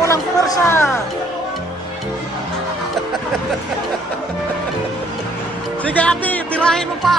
Walang pwersa. Sige ate, tirahin mo pa.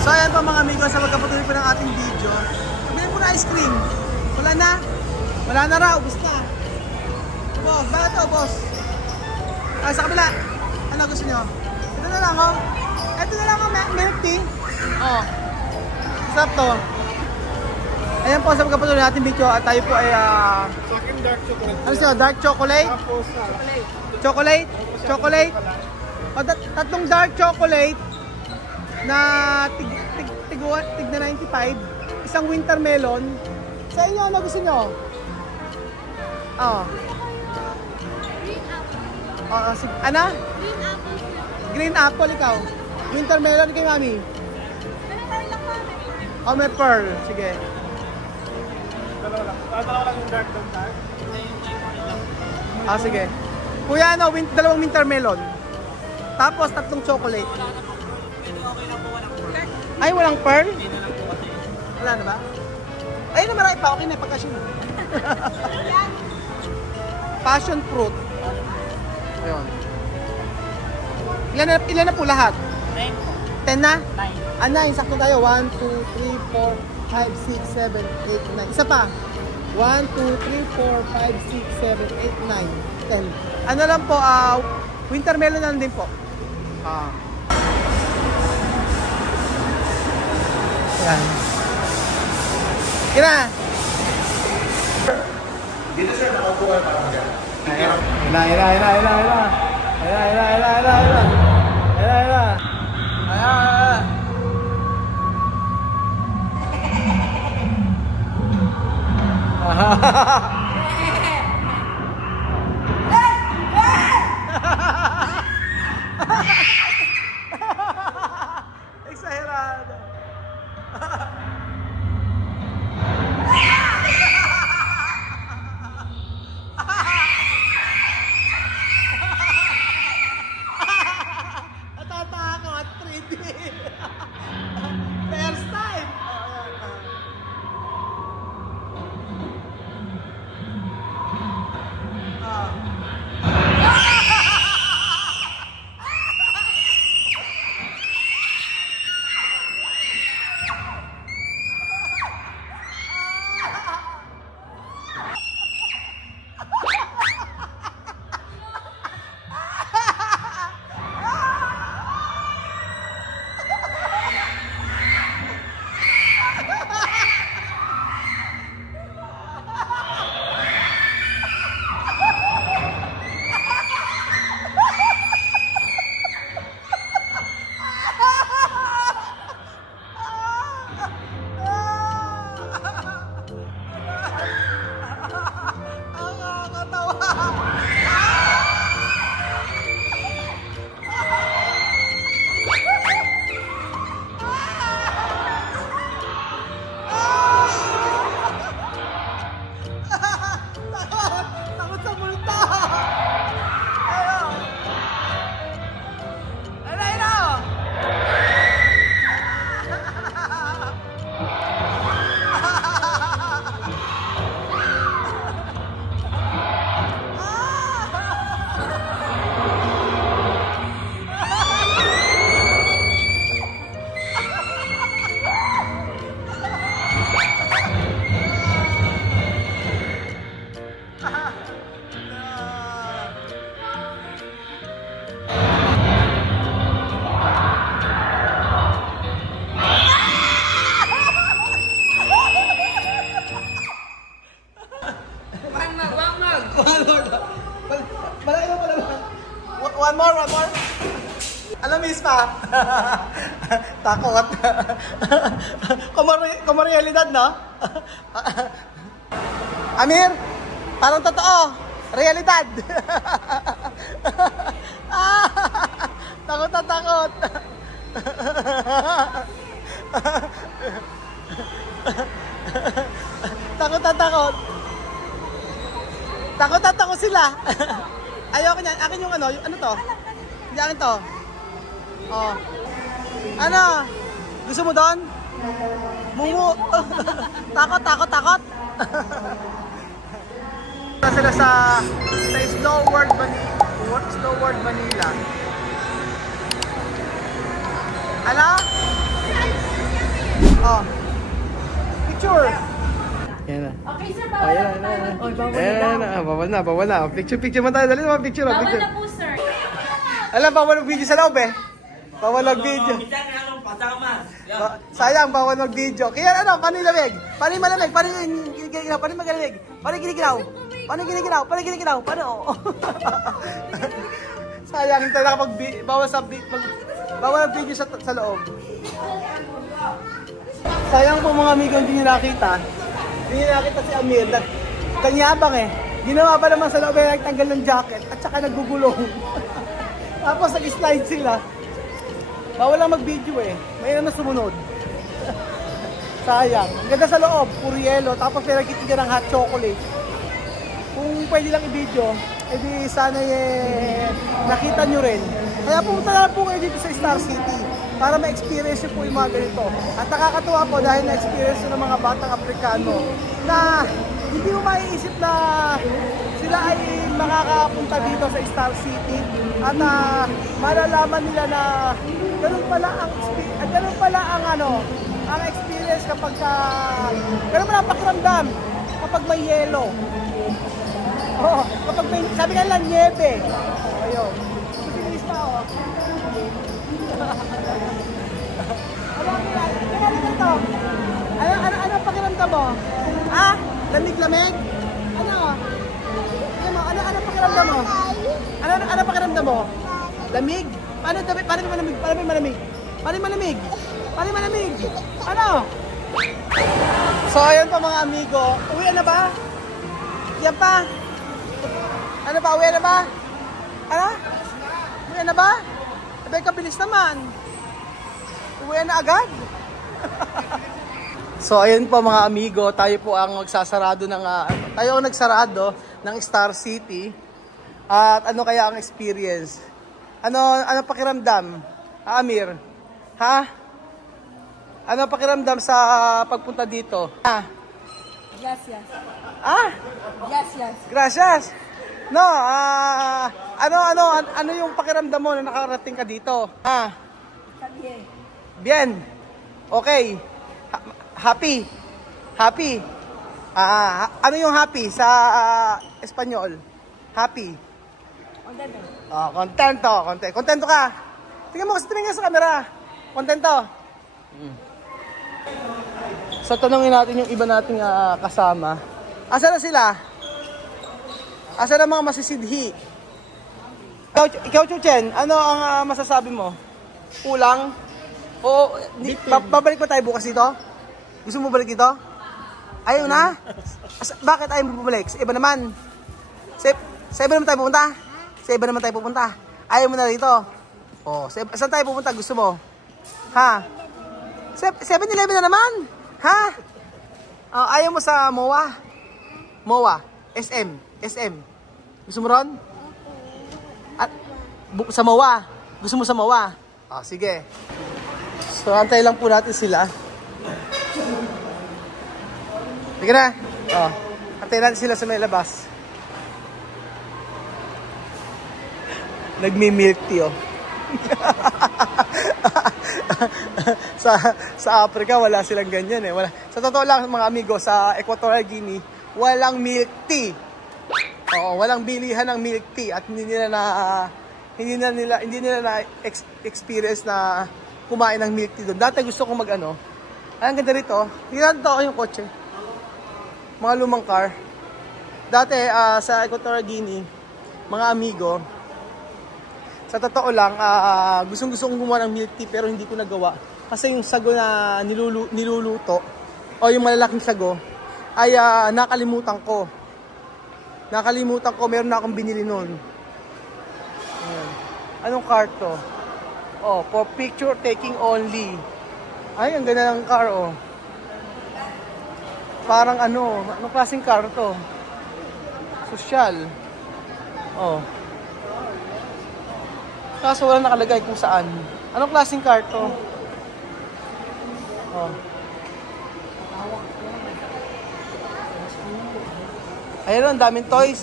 So ayan pa mga amigo, sa magkapatuloy pa ng ating video. Bilhin mo na ice cream. Wala na? Wala na raw, ubos na. Boss, bakit to boss? Ah, sa kabila. Ano gusto nyo? Ito na lang oh. Ito na lang oh, milk tea. Oh. Sarap to. Ayan po sa magkapatuloy natin video at tayo po ay sa akin dark chocolate. ano siya? Dark chocolate? Tapos Chocolate? Chocolate? O, tatlong dark chocolate na tig na 95. Isang winter melon. Sa inyo, ano gusto nyo? Oh. Oh, ano? Green apple ikaw. Winter melon kay mami. Oh, may pearl. Sige. dalawa lang yung dark doon dark. Ah, sige. Kuya, ano, dalawang winter melon. Tapos, tatlong chocolate. Ay, walang pearl? Wala na ba? Ay, na marami pa. Okay na, pagkasyon. Passion fruit. Ayun. Ilan na po lahat? 10 na? 9. Ah, 9. Sakto tayo. 1, 2, 3, 4, 5, 6, 7, 8, 9. Isa pa. 1, 2, 3, 4, 5, 6, 7, 8, 9, 10. Ano lang po, winter melon na lang din po. Yan. Kira! Dito sir, nakakuha parang dyan. Exagerado. Natatawa ako at 3D. First time. One more. Alam miss pa. Takot. Kumarealidad, no? Amir, parang totoo. Realidad! Takot na takot! Takot na takot! Takot na takot sila! Ayoko niyan. Akin yung ano to? Hindi akin to. Oh. Ano? Gusto mo doon? Mumu. Takot, takot, takot. Sila sa Snow World Manila. Ano? Oh. Picture. Yan na. Okay, sir, bawal na po tayo mag-video. Bawal na. Picture mo tayo. Dali mo, picture. Bawal na po, sir. Alam, bawal mag-video sa loob eh. Bawal mag-video. Sayang, bawal mag-video. Kaya ano, paano yung lamig? Paano yung malamig? Paano yung giniginaw? Paano yung magalamig? Paano yung giniginaw? Paano yung giniginaw? Paano yung giniginaw? Paano? Sayang, hindi talaga bawal ang video sa loob. Sayang po mga amigo, hindi nyo nakita. Hindi nyo nakita si Amir. Kanyabang eh. Ginawa pa naman sa loob ay nagtanggal ng jacket at saka nagugulong. Tapos nag-slide sila. Bawal lang mag-video eh. May na sumunod. Sayang. Ang ganda sa loob, puro yelo. Tapos may nagkitigan ng hot chocolate. Kung pwede lang i-video, edi sana nakita nyo rin. Kaya pumunta na po kayo dito sa Star City para ma-experience nyo po yung mga ganito. At nakakatuwa po dahil na-experience nyo ng mga batang Aprikano na hindi mo maiisip na sila ay makakapunta dito sa Star City at malalaman nila na ganun pala ang experience kapag ganun pala ang pakiramdam kapag may yelo. Oh, kapag may, sabi nga lang niebe. Ayun. Pinilis pa ako. Ano pakiramdam mo? Ah? Lamig-lamig? Ano pakiramdam mo? Ano pakiramdam mo? Lamig? Paano malamig? Ano? So ayan pa mga amigo. Uwi na ba? Yan pa? Ano ba? Uwi na ba? Ano? Uwi na ba? Sabi ka bilis naman. Uwi na agad? So ayun po mga amigo, tayo po ang magsasarado ng tayo ang nagsarado ng Star City. At ano kaya ang experience? Ano pakiramdam? Amir? Ha? Ano pakiramdam sa pagpunta dito? Ha? Gracias. Ah? Gracias. Gracias. No, ano yung pakiramdam mo na nakarating ka dito? Ha? Bien. Bien. Okay. Happy. Happy. Ano yung happy sa Espanyol? Happy. Contento. Contento. Contento ka. Tingnan mo kasi tumingin sa camera. Contento. So tanungin natin yung iba nating kasama. Asa na sila? Asa na mga masisidhi? Ikaw Chuchen, ano ang masasabi mo? Kulang? O babalik pa tayo bukas dito? Gusto mo balik dito? Ayaw na? Bakit ayaw mo bumalik? Sa iba naman. Sa iba naman tayo pupunta? Sa iba naman tayo pupunta? Ayaw mo na dito? O, saan tayo pupunta? Gusto mo? Ha? 7-Eleven na naman? Ha? Ayaw mo sa MOA? MOA? SM? Gusto mo ron? At, sa MOA? Gusto mo sa MOA? Sige. So, antay lang po natin sila. Sige na. Antay natin sila sa may labas. Nagmi-milk tea, sa Africa wala silang ganyan eh. Sa totoo lang mga amigo, sa Equatorial Guinea walang milk tea. Walang bilihan ng milk tea at hindi nila na experience na kumain ng milk tea doon. Dati gusto kong ang ganda rito. Tingnan to yung kotse. Mga lumang car. Dati sa Equatorial Guinea, mga amigo, sa totoo lang, gustong-gusto kong gumawa ng milk tea pero hindi ko nagawa. Kasi yung sago na niluluto, o yung malalaking sago, ay nakalimutan ko. Nakalimutan ko, meron na akong binili nun. Ayan. Anong car to? Oh, for picture taking only. Ay, ang ganda ng car, oh. Parang ano, anong klaseng car to? Social. Oh. Kaso wala nakalagay kung saan. Anong klaseng car to? Oh. Ayun, ang daming toys.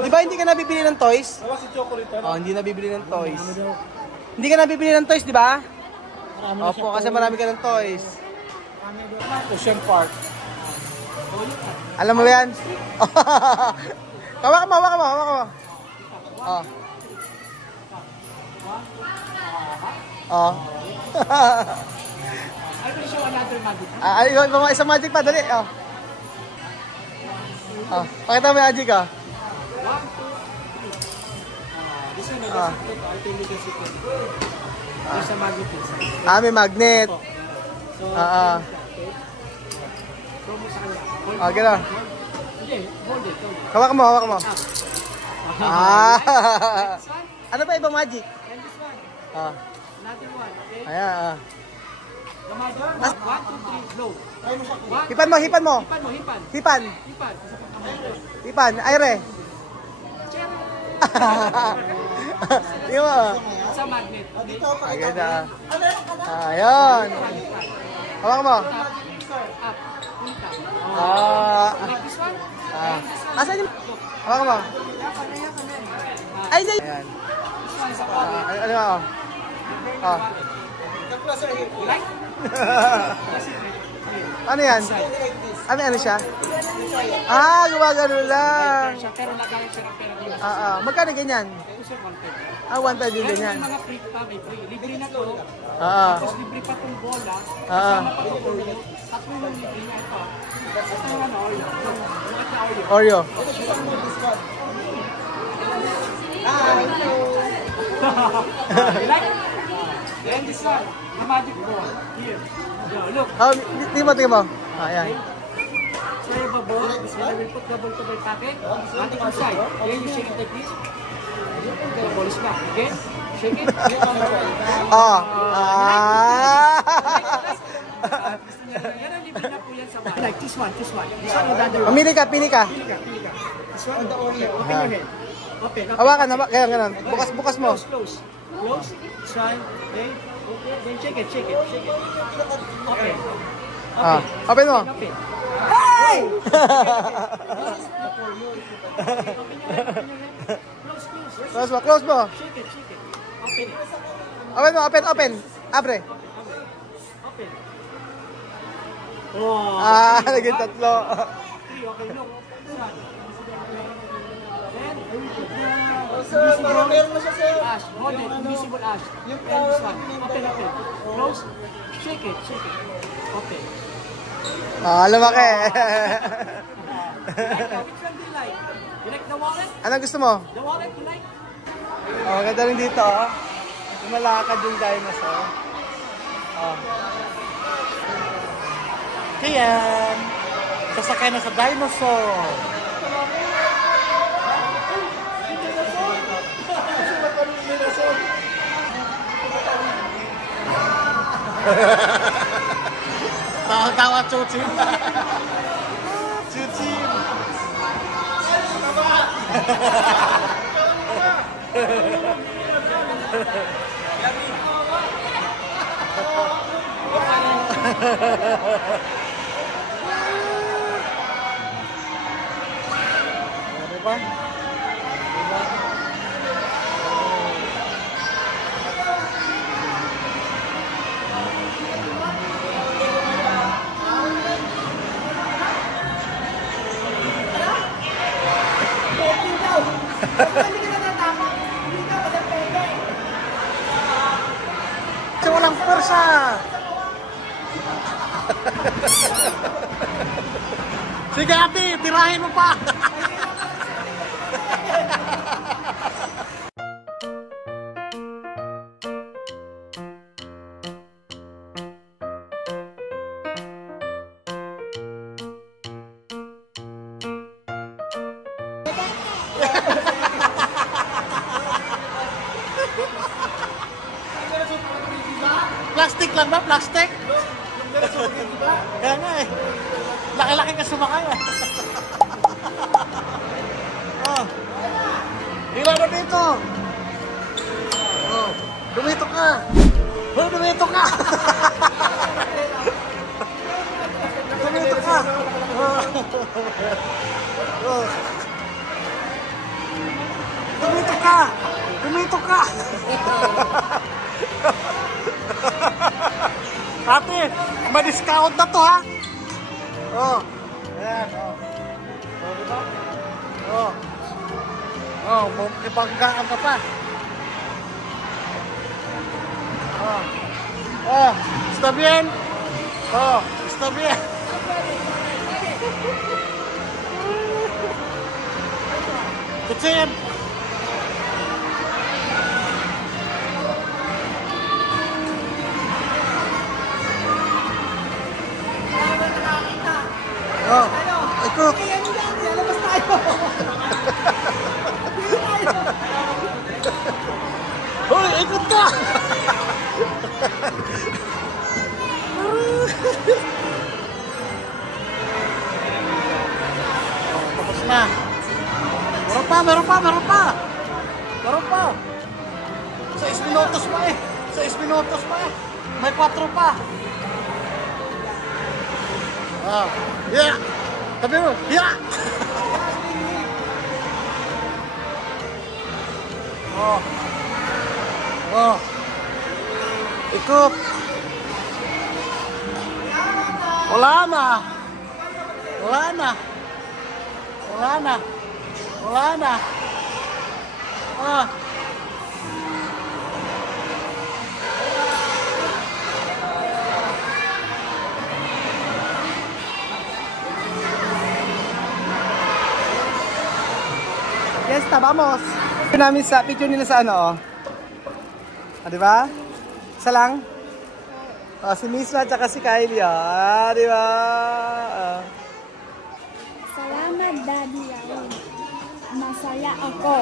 Di ba hindi ka nabibili ng toys? Oh, hindi nabibili ng toys. Hindi ka nabibili ng toys, di ba? Opo, kasi marami ka ng toys. Ocean Park. Alam mo ba yan? Hawak mo. Oh. Oh. Ay, isang magic pa, dali. Oh. Oh, pakita mo yung magic, oh. This one, I think you can see it. There's a magnet inside. Ah, may magnet. So, Ah, gano'n. Hindi, hold it. Hawak mo. Ah. Ano ba ibang magic? And this one, Ah. another one, okay? Ayan, ah. The mother, 1, 2, 3, blow. Hipan mo. Hipan. Hipan, ayre. Tingnan mo. It's a magnet. Okay? Agad na. Ayun. Hawak mo. Up. Punta. Ah. Like this one. Asan yung... Hawak mo. Ay, hindi. Ayan. Ano ba? Oh. Like? Ano yan? Ano siya? Ah, gumagano lang. Pero nagalit siya ng pera dito. Magkano ganyan? Ito sir, 110. Ah, 1 din ganyan. Yung mga free pa, may free. Libre na to. Ah. Tapos libre pa itong bola. Kasama pa itong Oreo. Tatlo yung libre na ito. Ito yung ano, Oreo. Bakit na Oreo? Oreo. Like? Then this one, the magic ball. Here. Yeah, look. Tingnan mo. Ayan. So you have a ball. This one, I will put the ball to my pocket. Magic inside. Then you shake it like this. The ball is back. Again. Shake it. Ah. Yan ang libre na po yan sa bahay. Like this one. This one or the other one. Pili ka. This one, the Oreo. Open your head. Open. Hawakan. Kaya ganun. Bukas mo. Close. Try. Then shake it. Open. Ah. Open mo. Open. Hey! Close mo. Shake it. Open it. Open. Abre. Open. Wow. Ah, naging 3. Three. Okay, look. Then, ash. Hold it. Invisible ash. And this one. Open. Close. Shake it. Open. Ah, lumaki. Which one do you like? You like the wallet? Anong gusto mo? The wallet you like? Oh, ganda rin dito, oh. Malakad yung dinosaur. Oh. Ayan. Sasakay na sa dinosaur. Tawa-tawa, Chuchim. Chuchim. Diba? Kasi walang pwersa. Sige ate, tirahin mo pa. Plastic lang ba? Plastic? Kaya nga eh. Laki-laki ka sumakay eh. Oh. Hila na dito. Oh. Dumito ka. Oh, dumito ka. Dumito ka. Oh. Oh. Dumito ka. Dumito ka. Ate, may discount na to ha. Oh. Ayan, oh. Oh, diba? Oh. Oh, makipagkaan ka pa. Oh. Oh, está bien? Oh, está bien. Kucing. Oh, ikut. Lalabas tayo. Hoy, ikut ka. Oh, tapos na. Meron pa, meron pa, meron pa. Meron pa. 6 minutos pa eh. 6 minutos pa eh. May 4 pa. Ah, yeah. Tabi mo, yeah. Oh. Oh. Ikut. Wala na. Wala na. Wala na. Wala na. Ah. Yes, vamos. Namin sa picture nila sa ano, oh. Ah, di ba? Isa lang? Oh, si Misma at si Kylie, oh. Ah, di ba? Oh. Salamat, Daddy Raul. Masaya ako.